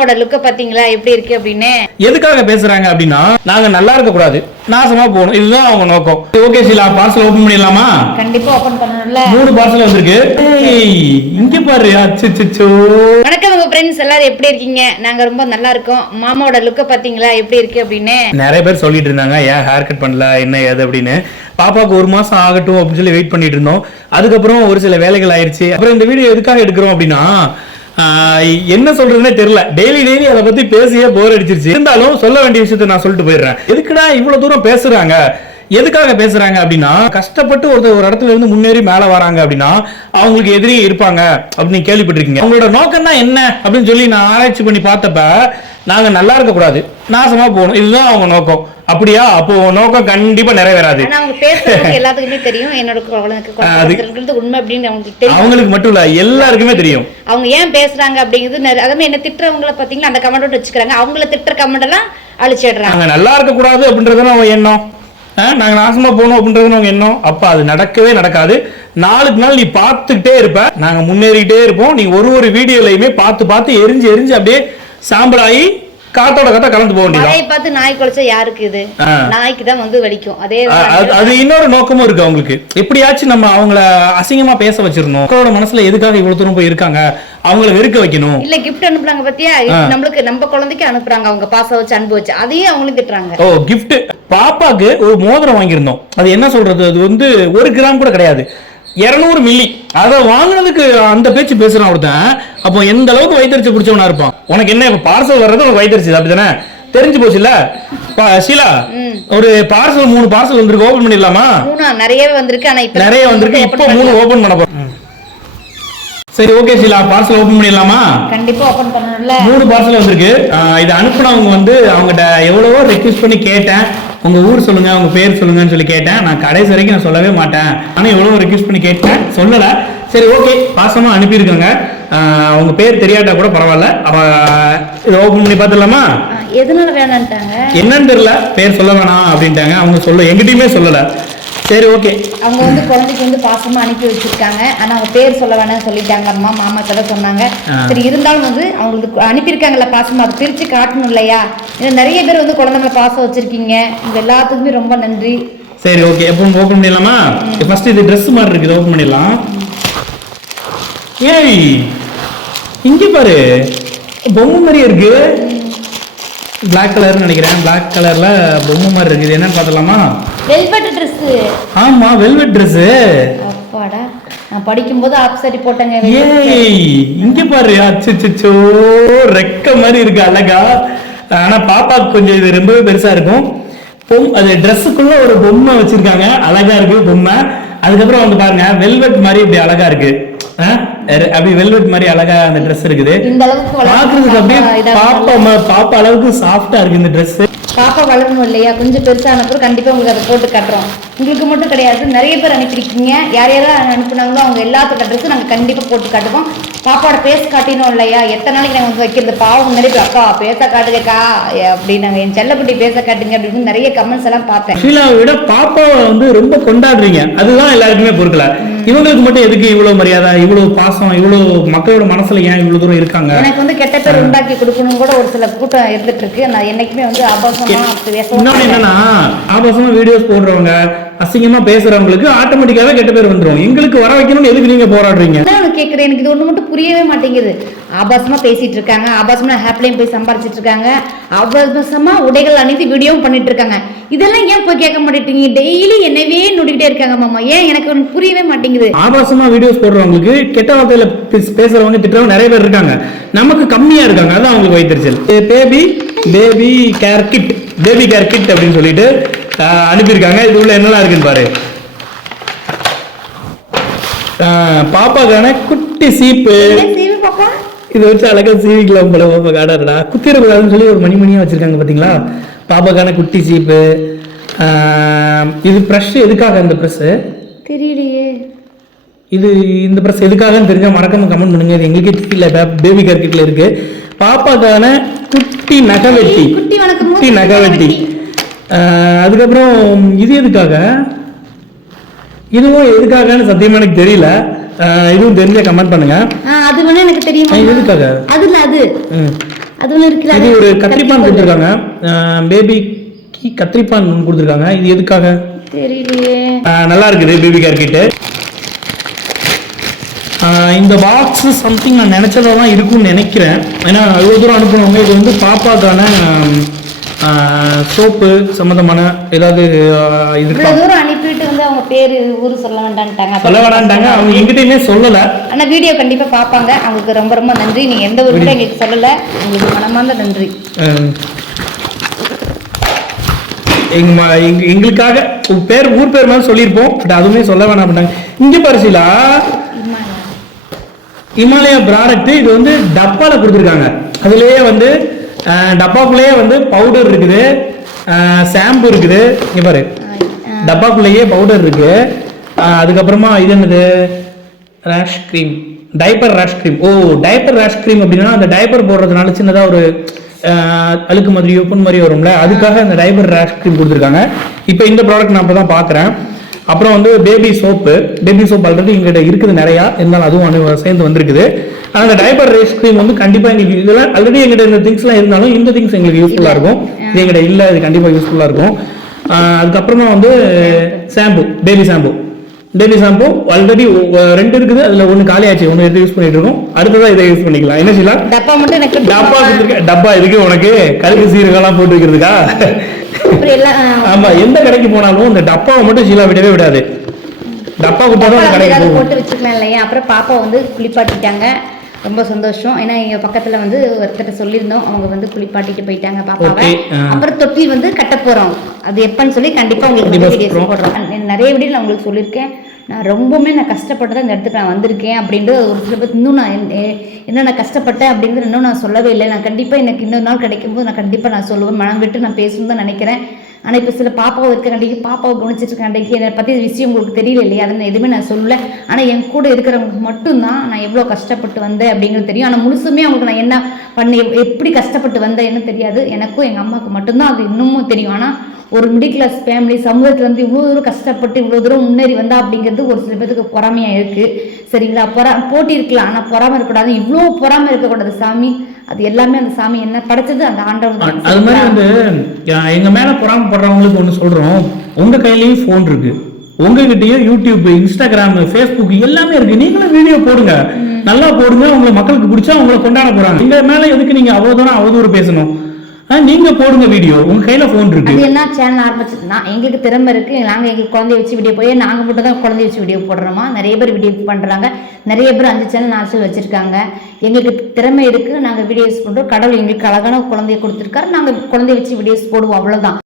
மாமாவோட லுக்க பாத்தீங்களா? எப்படி இருக்கு அப்படின்னு? எதுக்காக பேசுறாங்க அப்படின்னா நாங்க நல்லா இருக்க கூடாது. நாசமா போகணும். இதுதான் அவங்க நோக்கம். ஓகே ஷீலா பார்சல் ஓபன் பண்ணிடலாமா? கண்டிப்பா ஓபன் பண்ணணும்ல. மூணு பார்சல் வந்திருக்கு. இங்க பாரு. அச்சோ வணக்கம் உங்க ஃப்ரெண்ட்ஸ் எல்லாரும் எப்படி இருக்கீங்க? நாங்க ரொம்ப நல்லா இருக்கோம். மாமாவோட லுக்க பாத்தீங்களா? எப்படி இருக்கு அப்படின்னு? நிறைய பேர் சொல்லிட்டு இருந்தாங்க ஏன் ஹேர் கட் பண்ணல? என்ன ஏது அப்படின்னு. பாப்பாவுக்கு ஒரு மாசம் ஆகட்டும் அப்படின்னு சொல்லி வெயிட் பண்ணிட்டு இருந்தோம். அதுக்கப்புறம் ஒரு சில வேலைகள் ஆயிருச்சு. அப்புறம் இந்த வீடியோ எதுக்காக எடுக்கிறோம் அப்படின்னா என்ன சொல்றதுன்னே தெரியல. டெய்லி டெய்லி அதை பத்தி பேசியே போர் அடிச்சிருச்சு. இருந்தாலும் சொல்ல வேண்டிய விஷயத்த நான் சொல்லிட்டு போயிடுறேன். எதுக்குடா இவ்வளவு தூரம் பேசுறாங்க? எதுக்காக பேசுறாங்க அப்படின்னா கஷ்டப்பட்டு ஒருத்தர் ஒரு இடத்துல இருந்து முன்னேறி மேல வராங்க அப்படின்னா அவங்களுக்கு எதிரி இருப்பாங்க அப்படின்னு கேள்விப்பட்டிருக்கீங்க. அவங்களோட நோக்கம் தான் என்ன அப்படின்னு சொல்லி நான் ஆராய்ச்சி பண்ணி பார்த்தப்ப நாங்க நல்லா இருக்க கூடாது நாசமா போகணும் இதுதான் அவங்க நோக்கம். அப்படியா? அப்போ நோக்கம் கண்டிப்பா நிறைவேறாது. எல்லாத்துக்குமே தெரியும் என்னோட உண்மை அப்படின்னு அவங்களுக்கு மட்டும் இல்ல எல்லாருக்குமே தெரியும். அவங்க ஏன் பேசுறாங்க அப்படிங்கிறது அதுவுமே என்ன திட்டுறவங்கள பாத்தீங்களா அந்த கமெண்ட் வச்சுக்கிறாங்க. அவங்கள திட்டுற கமெண்ட் எல்லாம் அழிச்சிடுறாங்க. நல்லா இருக்க கூடாது அப்படின்றது அவங்க எண்ணம். நாங்கள் நாங்க நாசமா போகணும் அப்படின்றது அவங்க எண்ணம். அப்ப அது நடக்கவே நடக்காது. நாளுக்கு நாள் நீ பார்த்துக்கிட்டே இருப்ப. நாங்க முன்னேறிக்கிட்டே இருப்போம். நீ ஒரு ஒரு வீடியோலையுமே பார்த்து பார்த்து எரிஞ்சு எரிஞ்சு அப்படியே சாம்பலாகி காத்தோட காத்தா கலந்து போக வேண்டியதான் மழையை பார்த்து நாய் குலைச்சா யாருக்கு இது. நாய்க்கு தான் வந்து வலிக்கும். அதே அது- இன்னொரு நோக்கமும் இருக்கு அவங்களுக்கு. எப்படியாச்சும் நம்ம அவங்கள அசிங்கமா பேச வச்சிடணும். மக்களோட மனசுல எதுக்காக இவ்வளவு தூரம் போய் இருக்காங்க? அவங்கள வெறுக்க வைக்கணும். இல்ல கிஃப்ட் அனுப்புறாங்க பாத்தியா? நம்மளுக்கு நம்ம குழந்தைக்கு அனுப்புறாங்க. அவங்க பாசம் வச்சு அன்பு வச்சு. அதையும் அவங்களும் திட்டுறாங்க. ஓ gift. பாப்பாக்கு ஒரு மோதிரம் வாங்கியிருந்தோம். அது என்ன சொல்றது? அது வந்து ஒரு கிராம் கூட கிடையாது. 200 மில்லி. அதை வாங்குனதுக்கு அந்த பேச்சு பேசுறான் ஒருத்தன். அப்போ எந்த அளவுக்கு வைத்தறிச்சு பிடிச்சவனா இருப்பான். உனக்கு என்ன இப்ப பார்சல் வர்றது உனக்கு வைத்தறிச்சு அப்படிதானே தெரிஞ்சு போச்சுல்ல? பா- ஷீலா ஒரு பார்சல் மூணு பார்சல் வந்திருக்கு ஓபன் பண்ணிடலாமா? நிறையவே வந்திருக்கு ஆனா இப்ப நிறைய வந்திருக்கு இப்போ மூணு ஓபன் பண்ண போறோம். சரி ஓகே ஷீலா பார்சல் ஓபன் பண்ணிடலாமா? கண்டிப்பா ஓபன் பண்ணணும்ல. மூணு பார்சல் வந்திருக்கு. இது அனுப்புனவங்க வந்து அவங்ககிட்ட எவ்வளவோ ரெக்வஸ்ட் பண்ணி கேட்டேன். உங்க ஊர் சொல்லுங்க உங்க பேர் சொல்லுங்கன்னு சொல்லி கேட்டேன். நான் கடைசி வரைக்கும் நான் சொல்லவே மாட்டேன். ஆனா எவ்வளவோ ரெக்வஸ்ட் பண்ணி கேட்டேன். சொல்லல. சரி ஓகே பாசமா அனுப்பியிருக்காங்க. ஆஹ் உங்க பேர் தெரியாட்டா கூட பரவாயில்ல. இதை ஓபன் பண்ணி பார்த்துடலாமா? எதனால வேணான்ட்டாங்க? என்னன்னு தெரியல. பேர் சொல்ல வேணாம் அப்படின்ட்டாங்க. அவங்க சொல்ல எங்கிட்டயுமே சொல்லல. சரி ஓகே அவங்க வந்து குழந்தைக்கு வந்து பாசமா அனுப்பி வச்சிருக்காங்க. ஆனா அவங்க பேர் சொல்ல வேணாம்னு சொல்லிட்டாங்க. அம்மா மாமா கூட சொன்னாங்க. சரி இருந்தாலும் வந்து அவங்களுக்கு அனுப்பியிருக்காங்கல்ல பாசமா அதை பிரிச்சு காட்டணும் இல்லையா? இது நிறைய பேர் வந்து குழந்தைங்கள பாசம் வச்சிருக்கீங்க. இது எல்லாத்துக்குமே ரொம்ப நன்றி. சரி ஓகே எப்போ ஓபன் பண்ணிடலாமா? ஃபர்ஸ்ட் இது Dress மாதிரி இருக்குது. ஓபன் பண்ணிடலாம். ஏய் இங்க பாரு. பொம்மை மாதிரியே இருக்கு. Black கலர்னு நினைக்கிறேன். Black கலர்ல பொம்மை மாதிரி இருக்குது. என்னன்னு பார்த்தலாமா வெல்வெட் ட்ரெஸ் ஆமா வெல்வெட் Dress. அப்பாடா. நான் படிக்கும்போது ஆப் சாரி போட்டேங்க ஏய் இங்க பாரு. அச்சோ ரெக்க மாதிரி இருக்கு அழகா. ஆனா பாப்பாக்கு கொஞ்சம் இது ரொம்பவே பெருசா இருக்கும். பொம் அது ட்ரெஸ்ஸுக்குள்ள ஒரு பொம்மை வச்சிருக்காங்க. அழகா இருக்கு பொம்மை. அதுக்கப்புறம் வந்து பாருங்க வெல்வெட் மாதிரி இப்படி அழகா இருக்கு. அப்படி வெல்வெட் மாதிரி அழகா அந்த Dress இருக்குது. இந்த அளவுக்கு பாக்குறதுக்கு அப்படியே பாப்பா பாப்பா அளவுக்கு சாஃப்டா இருக்கு இந்த Dress. பாப்பா வளரணும் இல்லையா? கொஞ்சம் பெருசான கண்டிப்பா உங்களுக்கு அதை போட்டு காட்டுறோம். உங்களுக்கு மட்டும் கிடையாது. நிறைய பேர் அனுப்பியிருக்கீங்க. யார் யாரெல்லாம் அனுப்புனாங்களோ அவங்க எல்லாத்தோட ட்ரெஸ்ஸும் நாங்கள் கண்டிப்பா போட்டு காட்டுவோம். பாப்பாவோட பேச காட்டினோம் இல்லையா? எத்தனை நாளைக்கு நாங்கள் வந்து வைக்கிறது? பாவம் நிறைய பேர் அப்பா பேச காட்டுங்கக்கா. அப்படின்னு என் செல்லக்குட்டி பேச காட்டுங்க. அப்படின்னு நிறைய கமெண்ட்ஸ் எல்லாம் பார்த்தேன். விட பாப்பாவை வந்து ரொம்ப கொண்டாடுறீங்க. அதுதான் எல்லாருக்குமே பொறுக்கல. இவங்களுக்கு மட்டும் எதுக்கு இவ்வளவு மரியாதை இவ்வளவு பாசம் இவ்வளவு மக்களோட மனசுல ஏன் இவ்வளவு தூரம் இருக்காங்க? எனக்கு வந்து கெட்ட பேர் உண்டாக்கி கொடுக்கணும் கூட ஒரு சில கூட்டம் இருந்துட்டு இருக்கு. நான் என்னைக்குமே வந்து இன்னொன்னு என்னன்னா ஆபாசமா வீடியோஸ் போடுறவங்க அசிங்கமா பேசுறவங்களுக்கு ஆட்டோமேட்டிக்காவே கெட்ட பேர் வந்துரும். எங்களுக்கு வர வைக்கணும்னு எதுக்கு நீங்க போராடுறீங்க? நான் கேட்குறேன் எனக்கு இது ஒண்ணு மட்டும் புரியவே மாட்டேங்குது. ஆபாசமா பேசிட்டு இருக்காங்க ஆபாசமா ஹேப்லையும் போய் சம்பாரிச்சிட்டு இருக்காங்க ஆபாசமா உடைகள் அணிந்து வீடியோவும் பண்ணிட்டு இருக்காங்க இதெல்லாம் ஏன் போய் கேட்க மாட்டேங்க டெய்லி என்னவே நோடிக்கிட்டே இருக்காங்க மாமா. ஏன் எனக்கு ஒண்ணு புரியவே மாட்டேங்குது. ஆபாசமா வீடியோஸ் போடுறவங்களுக்கு கெட்ட வார்த்தையில பேச- பேசுறவங்க திட்டுறவங்க நிறைய பேர் இருக்காங்க. நமக்கு கம்மியா இருக்காங்க. அதான் அவங்களுக்கு வைத்தறிச்சல். Baby baby care kit baby care kit அப்படின்னு சொல்லிட்டு அனுப்பியிருக்காங்க. இது உள்ள என்னெல்லாம் இருக்குன்னு பாரு. பாப்பாக்கான குட்டி சீப்பு பாப்பா? இதை வச்சு அழகா சீவிக்கலாம் போல பாப்பா காடாடா குத்திரக்கூடாதுன்னு சொல்லி ஒரு மணி மணியா வச்சிருக்காங்க பாத்தீங்களா? பாப்பாக்கான குட்டி சீப்பு இது ப்ரஷ் எதுக்காக இந்த ப்ரெஸ் தெரியலையே. இது இந்த ப்ரெஸ் எதுக்காகன்னு தெரிஞ்சா மறக்காம கமெண்ட் பண்ணுங்க. இது எங்களுக்கே தெரியல பேபி கர்க்கிட்ல இருக்கு. பாப்பாக்கான குட்டி நகவெட்டி. குட்டி நகவெட்டி. அதுக்கப்புறம் இது எதுக்காக? இதுவும் எதுக்காகன்னு சத்தியமா எனக்கு தெரியல. இதுவும் தெரிஞ்ச கமெண்ட் பண்ணுங்க. அது வேணா எனக்கு தெரியுமா? எதுக்காக? அது ம். அது ஒன்று இருக்குல்ல இது அது ஒரு கத்திரிப்பான். கொடுத்துருக்காங்க. பேபிக்கு கத்திரிப்பான் ஒன்று கொடுத்துருக்காங்க. இது எதுக்காக? தெரியலையே. நல்லா இருக்குது பேபி கேர் கிட்டு இந்த பாக்ஸ் சம்திங் நான் நினைச்சதா தான் இருக்கும்னு நினைக்கிறேன். ஏன்னா இவ்வளோ தூரம் அனுப்புனவங்க இது வந்து பாப்பாக்கான சோப்பு சம்மந்தமான ஏதாவது ஆஹ், வந்து அவங்க பேரு ஊரு சொல்ல வேண்டான்ட்டாங்க சொல்ல வேணான்ட்டாங்க அவங்க எங்கிட்டயுமே சொல்லலை. ஆனா வீடியோ கண்டிப்பா பார்ப்பாங்க அவங்களுக்கு ரொம்ப ரொம்ப நன்றி. நீங்க எந்த ஒரு கூட எங்களுக்கு சொல்லல உங்களுக்கு மனமார்ந்த நன்றி. எங்க எங்களுக்காக பேர் ஊர் பேர் மாதிரி சொல்லியிருப்போம். பட் அதுவுமே சொல்ல வேணாம் பண்ணிட்டாங்க இங்க பரிசீலா. இமாலயா. ப்ராடக்ட் இது வந்து டப்பால கொடுத்துருக்காங்க. அதுலயே வந்து டப்பாக்குள்ளேயே வந்து பவுடர் இருக்குது. ஷாம்பு இருக்குது. இங்க பாரு. டப்பாக்குள்ளேயே பவுடர் இருக்கு. அதுக்கப்புறமா இது என்னது? Rash cream diaper rash cream ஓ டைப்பர் ரேஷ் க்ரீம் அப்படின்னா அந்த டைப்பர் போடுறதுனால சின்னதா ஒரு அழுக்கு மாதிரி ஓப்பன் மாதிரி வரும்ல? அதுக்காக அந்த டைப்பர் ரேஷ் க்ரீம் கொடுத்துருக்காங்க. இப்போ இந்த ப்ராடக்ட் நான் இப்போ தான் பார்க்குறேன் அப்புறம் வந்து baby soap baby soap already எங்கிட்ட இருக்குது நிறையா. இருந்தாலும் அதுவும் அனு- சேர்ந்து வந்திருக்குது. ஆனால் அந்த டைப்பர் ரேஷ் க்ரீம் வந்து கண்டிப்பாக எங்களுக்கு இதெல்லாம் ஆல்ரெடி எங்கிட்ட இந்த திங்ஸ்லாம் இருந்தாலும் இந்த திங்ஸ் எங்களுக்கு யூஸ்ஃபுல்லாக இருக்கும். இது எங்கிட்ட இல்லை இது கண்டிப்பாக யூஸ்ஃபுல்லாக இருக்கும். அதுக்கப்புறமா வந்து shampoo baby shampoo baby shampoo already ரெண்டு இருக்குது. அதுல ஒன்னு காலி ஆச்சு ஒன்னு எடுத்து யூஸ் பண்ணிட்டு இருக்கோம். அடுத்ததா இதை யூஸ் பண்ணிக்கலாம். என்ன செய்யலாம் டப்பா மட்டும் எனக்கு டப்பா டப்பா இதுக்கு உனக்கு. கருப்பு சீரகம்லாம் போட்டு வைக்கிறதுக்கா? ஆமா எந்த கடைக்கு போனாலும் இந்த டப்பாவை மட்டும் ஷீலா விடவே விடாது. டப்பா கொடுத்தா தான் அந்த டப்பால கடைக்கு போட்டு வச்சுக்கலாம் இல்லையா? அப்புறம் பாப்பா வந்து குளிப்பாட்டிட்டாங்க. ரொம்ப சந்தோஷம். ஏன்னா எங்க பக்கத்துல வந்து ஒருத்தர் சொல்லியிருந்தோம். அவங்க வந்து குளிப்பாட்டிட்டு போயிட்டாங்க பாப்பாவை. அப்புறம் தொட்டி வந்து கட்ட போறோம். அது எப்பன்னு சொல்லி கண்டிப்பா உங்களுக்கு வீடியோஸ் நான் நிறைய வீடியோ நான் உங்களுக்கு சொல்லியிருக்கேன். நான் ரொம்பவுமே நான் கஷ்டப்பட்டு தான் இந்த இடத்துக்கு நான் வந்திருக்கேன் அப்படின்றது ஒரு சில பேர் இன்னும் நான் என்ன நான் கஷ்டப்பட்டேன் அப்படிங்கிறது இன்னும் நான் சொல்லவே இல்லை. நான் கண்டிப்பா எனக்கு இன்னொரு நாள் கிடைக்கும்போது நான் கண்டிப்பா நான் சொல்லுவேன். மனம் விட்டு நான் பேசணும்னு தான் நினைக்கிறேன். ஆனா இப்போ சில பாப்பாவை இருக்கிற பாப்பாவை கவனிச்சிட்டு இருக்க என்னை பத்தி விஷயம் உங்களுக்கு தெரியல இல்லையா? அதை எதுவுமே நான் சொல்லல. ஆனா என் கூட இருக்கிறவங்களுக்கு மட்டும்தான் நான் எவ்வளோ கஷ்டப்பட்டு வந்தேன் அப்படிங்கிறது தெரியும். ஆனா முழுசுமே அவங்களுக்கு நான் என்ன பண்ணி எப்படி கஷ்டப்பட்டு வந்தேன்னு தெரியாது. எனக்கும் எங்க அம்மாவுக்கு மட்டும்தான் அது இன்னமும் தெரியும். ஆனா ஒரு மிடில் கிளாஸ் ஃபேமிலி சமூகத்துல வந்து இவ்வளோ தூரம் கஷ்டப்பட்டு இவ்வளோ தூரம் முன்னேறி வந்தா அப்படிங்கிறது ஒரு சில பேருக்கு பொறாமையா இருக்கு. சரிங்களா? பொறா போட்டி இருக்கலாம் ஆனா பொறாமை இருக்கக்கூடாது. இவ்வளோ பொறாமை இருக்கக்கூடாது சாமி. அது எல்லாமே அந்த சாமி என்ன படைச்சது? அந்த ஆண்டவர் தான். அது மாதிரி வந்து எங்க மேல பொறாமப்படுறவங்களுக்கு ஒண்ணு சொல்றோம். உங்க கையிலயும் ஃபோன் இருக்கு. உங்ககிட்டயும் யூடியூப் இன்ஸ்டாகிராம் ஃபேஸ்புக் எல்லாமே இருக்கு. நீங்களும் வீடியோ போடுங்க. நல்லா போடுங்க. உங்களை மக்களுக்கு பிடிச்சா உங்களை கொண்டாட போறாங்க. எங்க மேல எதுக்கு நீங்க அவ்வளவு தூரம் அவதூறு பேசணும்? நீங்க போடுங்க வீடியோ உங்க கையில போன் இருக்கு. அது என்ன சேனல் ஆரம்பிச்சு நான் எங்களுக்கு திறமை இருக்கு. நாங்க எங்களுக்கு குழந்தைய வச்சு வீடியோ போய் நாங்க மட்டும் தான் குழந்தைய வச்சு வீடியோ போடுறோமா? நிறைய பேர் வீடியோ பண்றாங்க. நிறைய பேர் அஞ்சு சேனல் நாலு சேனல் வச்சிருக்காங்க. எங்களுக்கு திறமை இருக்கு. நாங்க வீடியோஸ் பண்றோம் கடவுள் எங்களுக்கு அழகான குழந்தைய கொடுத்துருக்காரு. நாங்க குழந்தைய வச்சு வீடியோஸ் போடுவோம். அவ்வளவுதான்.